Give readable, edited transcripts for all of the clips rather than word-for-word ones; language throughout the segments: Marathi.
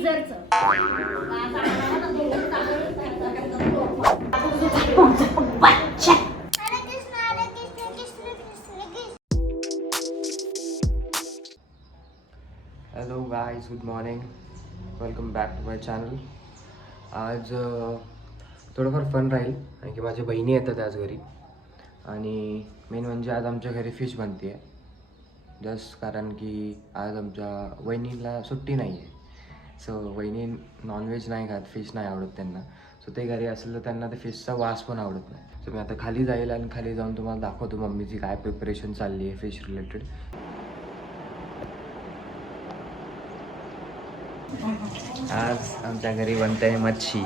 गिझरचं. Hello guys, good morning, welcome back to my channel. आज थोडंफार फन राहील कारण की माझ्या बहिणी येतात आज घरी आणि मेन म्हणजे आज आमच्या घरी फिश बनते आहे. जस्ट कारण की आज आमच्या वहिनीला सुट्टी नाही आहे. सो वहिनी नॉनव्हेज नाही खात, फिश नाही आवडत त्यांना. सो ते घरी असलं तर त्यांना ते फिशचा वास पण आवडत नाही. सो मी आता खाली जाईल आणि खाली जाऊन तुम्हाला दाखवतो मम्मीची काय प्रिपरेशन चालली आहे फिश रिलेटेड. आज आमच्या घरी बनते आहे मच्छी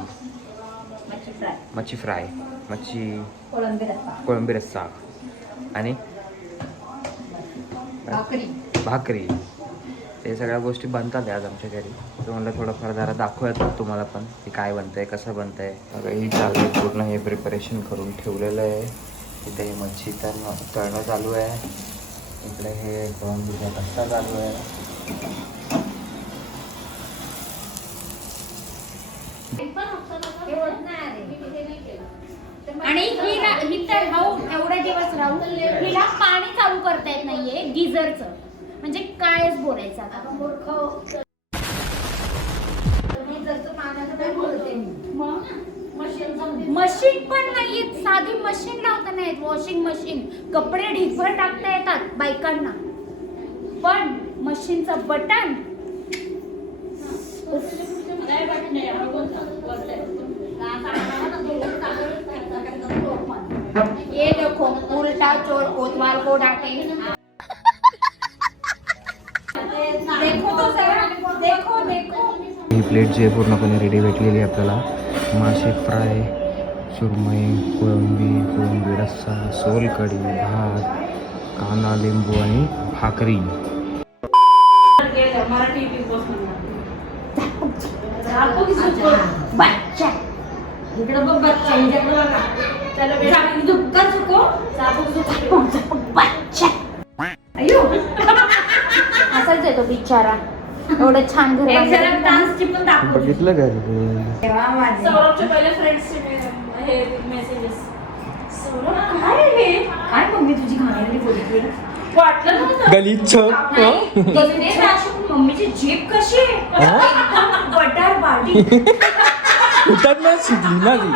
फ्राय, मच्छी कोळंबी रस्सा आणि भाकरी. ते सगळ्या गोष्टी बनतात आज आमच्या घरी. तर म्हणलं थोडंफार जरा दाखवूयात तुम्हाला पण की काय बनतंय, कसं बनतंय. ही चालू पूर्ण हे प्रिपरेशन करून ठेवलेलं आहे. इथे हे मच्छी तळणं चालू आहे. इकडे हे कोळंबीचा रस्सा चालू आहे. आणि ही तर राहून एवढे दिवस राहून हिला पाणी चालू करता येत नाहीये गिझरचं. म्हणजे कायच बोलायचं आता. मशीन पण नाहीये, साधी मशीन लावता नाहीत, वॉशिंग मशीन. कपडे ढिगभर टाकता येतात बायकांना, पण मशीनचं बटन ये देखो, उल्टा चोर कोतवाल को डांटे. देखो तो जरा, देखो. ही प्लेट जी आहे पूर्णपणे रेडी भेटलेली आहे आपल्याला. मासे फ्राय, सुरमई, कोळंबी रस्सा, सोलकढी, भात, कांदा, लिंबू आणि भाकरी. असाच येतो बिचारा, एवढं छान घर बघितलं घरी सौरभच्या पहिल्या फ्रेंड्सचे हे मेसेजेस. सौरभ काय मम्मी तुझी घाणेरडी बोलते वाटलं नव्हतं. गलीच मम्मीची जीभ कशी एकदम बटार बाडी शिकली ना ती.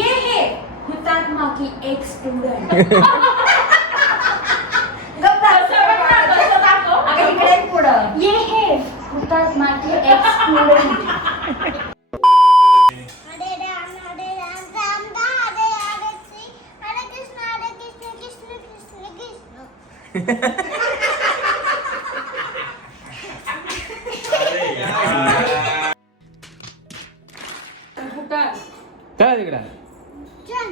ये है हुतात्मा की एक स्टुडंट. ये है हुतात्मा की एक स्टुडंट. चल इकडे, चल.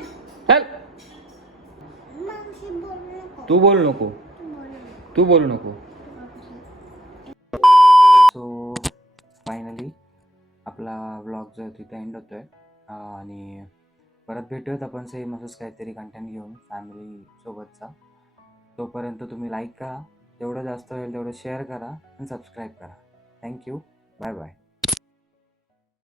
तू बोलू नको. सो फायनली आपला व्लॉग जो तिथे एंड होतोय आणि परत भेटूयात आपण सेम असंच काहीतरी कंटेंट घेऊन फॅमिली सोबतचा. तोपर्यंत तुम्ही लाईक करा, जेवढं जास्त होईल तेवढं शेअर करा आणि सबस्क्राईब करा. Thank you, bye bye.